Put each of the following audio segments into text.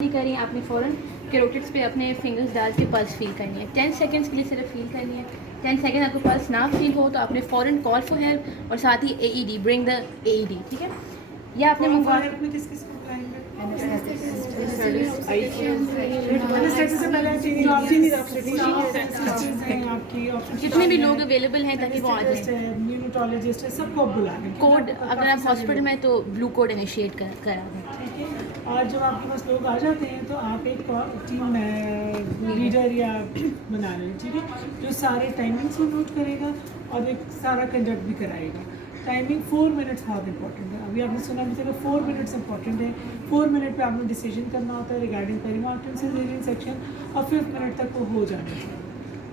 नहीं करी, आपने फ़ौरन कैरोटिड्स पे अपने फिंगर्स डाल के पल्स फील करनी है। 10 सेकंड्स के लिए सिर्फ फील करनी है। 10 सेकंड आपको पल्स ना फील हो तो आपने फ़ौरन कॉल फॉर हेल्प और साथ ही AED, ब्रिंग द AED, ठीक है। या आपने मंगवा जितने भी लोग अवेलेबल हैं ताकि वो आ जाएं। न्यूरोलॉजिस्ट है, सबको आप बुला लें। कोड अगर आप हॉस्पिटल में तो ब्लू कोड इनिशिएट करा दें। ठीक है, और जब आपके पास लोग आ जाते हैं तो आप एक टीम लीडर या बना लें, ठीक है, जो सारे टाइमिंग्स को नोट करेगा और एक सारा कंडक्ट भी कराएगा। टाइमिंग 4 मिनट्स बहुत इंपॉर्टेंट है। अभी आपने सुना भी था 4 मिनट्स इंपॉर्टेंट है। 4 मिनट पे आपने डिसीजन करना होता है रिगार्डिंग पेरीमार्टल सिजेरियन सेक्शन और 5th मिनट तक वो हो जाना चाहिए।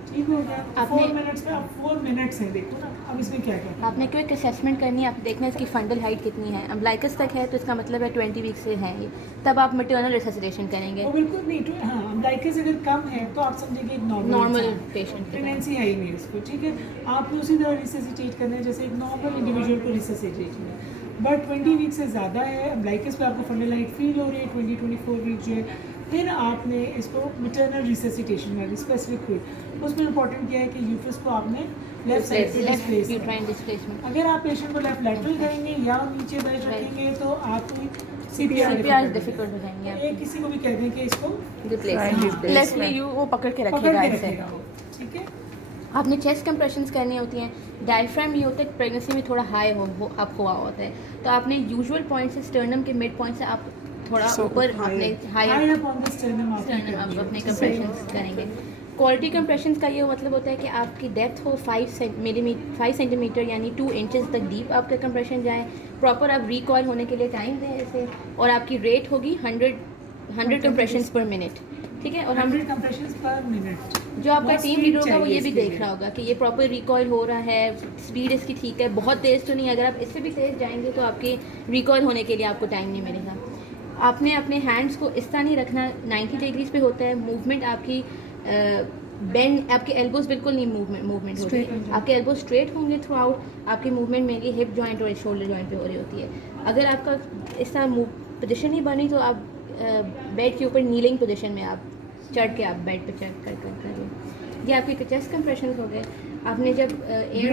ठीक हो गया। 4 मिनट्स में अब 4 मिनट्स हैं, देखो ना अब इसमें क्या क्या आपने क्विक असेसमेंट करनी है। आप देखना है इसकी फंडल हाइट कितनी है। अम्बलाइकस तक है तो इसका मतलब है 20 वीक से है ये, तब आप मैटरनल रिससिटेशन करेंगे। वो बिल्कुल नहीं तो हाँ, अम्बलाइकस अगर कम है तो आप समझिए एक नॉर्मल पेशेंट प्रेगनेंसी है ही नहीं इसको, ठीक है। आपको उसी तरह रिससिटेट करना है जैसे एक नॉर्मल इंडिविजुअल को रिससिटेट करना है। बट 20 वीक से ज़्यादा है, अम्बलाइकस पे आपको फंडल हाइट फील हो रही है 20-24 वीक जो है, फिर आपने इसको मैटरनल रिससिटेशन वाली स्पेसिफिक हुई। उसमें इंपॉर्टेंट क्या है कि यूट्रस को आपने लेफ्ट साइड पे डिस्प्लेस यूट्राइन डिस्प्लेसमेंट। अगर आप पेशेंट को लेफ्ट लैटरल करेंगे या नीचे बेड रखेंगे तो आपकी CPR डिफिकल्ट हो जाएंगे आप। एक किसी को भी कह दें कि इसको रिप्लेस लेफ्ट में यू वो पकड़ के रखिएगा ऐसे। ठीक है। आपने चेस्ट कंप्रेशंस करनी होती हैं। डायफ्राम ये होता है प्रेगनेंसी में थोड़ा हाई हो आप हुआ होता है, तो आपने यूजुअल पॉइंट से स्टर्नम के मिड पॉइंट से आप थोड़ा ऊपर अपने हायर आप अपने कंप्रेशंस करेंगे। क्वालिटी कंप्रेशंस का ये मतलब होता है कि आपकी डेप्थ हो 5 सेंटीमीटर यानी 2 इंचेस तक डीप आपका कंप्रेशन जाए। प्रॉपर आप रिकॉयल होने के लिए टाइम दें ऐसे, और आपकी रेट होगी 100 कंप्रेशंस पर मिनट, ठीक है। और हम 100 कंप्रेशंस पर मिनट जो आपका टीम लीडर होगा वो ये भी देख रहा होगा कि ये प्रॉपर रिकॉयल हो रहा है, स्पीड इसकी ठीक है, बहुत तेज़ तो नहीं। अगर आप इससे भी तेज़ जाएंगे तो आपकी रिकॉयल होने के लिए आपको टाइम नहीं मिलेगा। आपने अपने हैंड्स को इस तरह नहीं रखना, 90 डिग्रीज पे होता है मूवमेंट आपकी। बेंड आपके एल्बोज बिल्कुल नहीं मूवमेंट होती है, आपके एल्बोज स्ट्रेट होंगे थ्रू आउट। आपकी मूवमेंट मेनली हिप जॉइंट और शोल्डर जॉइंट पे हो रही होती है। अगर आपका इस तरह पोजिशन नहीं बनी तो आप बेड के ऊपर नीलिंग पोजिशन में आप चढ़ के आप बेड पे चढ़ कर करिए। ये आपके चेस्ट कंप्रेशन हो गए। आपने जब एयर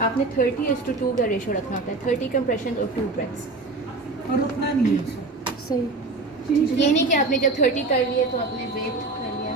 आपने 30:2 का रेशो रखना होता है, 30 कंप्रेशन और 2 ब्रेथ्स, और रुकना नहीं है। सही। ये नहीं कि आपने जब 30 कर लिए तो आपने वेट कर लिया।